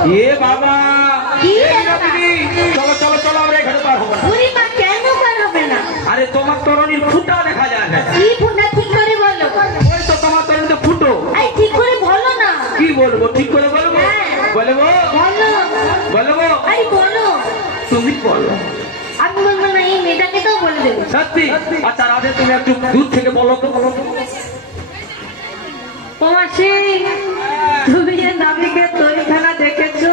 এ বাবা চলো চলো চলো আমরা এখানে পার হবো না। বুড়িমা কেন পার হবে না? আরে তোমার তরণীর ফুটা দেখা যায় না। কি ফুটা ঠিক করে বলো। ওই তো তোমার তরণীতে ফুটো। এই ঠিক করে বলো না। কি বলবো ঠিক করে বলবো? বলবো বলো বলবো এই বলো। তুমি বলো। আমি বলবো না, এই মেয়েটাকে তো বলে দেবো। সত্যি? আচ্ছা রাধে তুমি একটু দূর থেকে বলো তো বলো তো। ও মাসি, তুমি যে নাবিকে তৈখানা দেখেছো?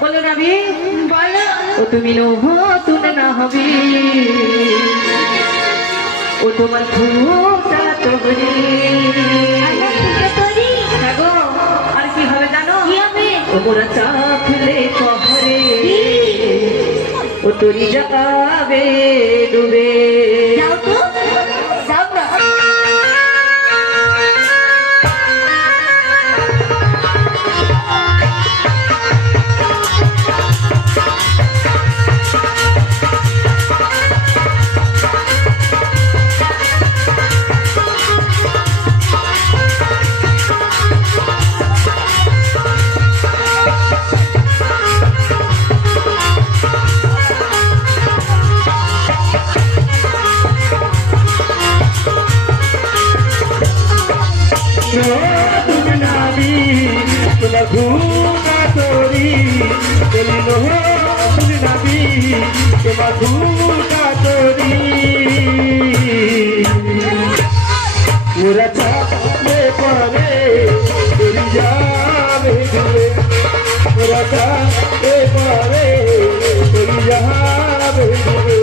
বলো নাবি বলো। ও তুমি নতুন না হবি, ও তোমার ফুটা তৈরি। আর কি হবে জানো? ও মোরা চাপলে কহরে, ও তোরি যাবে ডুবে। যাও তো যাও না। তুমি নাবি তোমার ফুটা তরি বলিল তুমি নাবি তোমার ফুটা তরি ওরা চাপলে পরে তরি যাবে ডুবে। ওরা চাপলে পরে তরি যাবে ডুবে।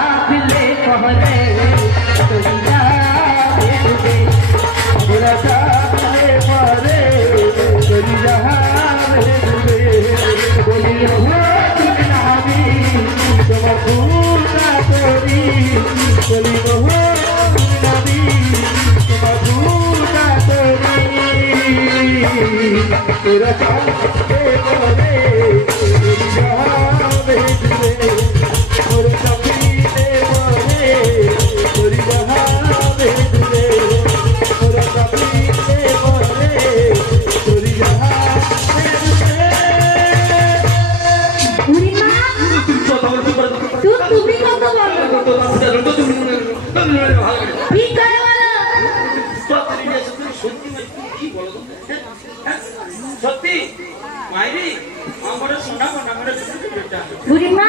মোরা চাপলে কহরে তোরি যাবে ডুবে। ওরা চাপলে পরে তরি যাবে ডুবে। বলিল তুমি নাবি তোমার ফুটা তরি বলিল তুমি নাবি তোমার ফুটা তরি। ওরা চাপলে পরে তরি যাবে ডুবে। ওরা চাপলে পরে তরি যাবে ডুবে। ওরা চাপলে পরে তরি যাবে ডুবে। বুড়িমা তুমি কত বলো? ঠিক করে বলো। সত্যি মাইরি আমার সোনা কোনা বুড়িমা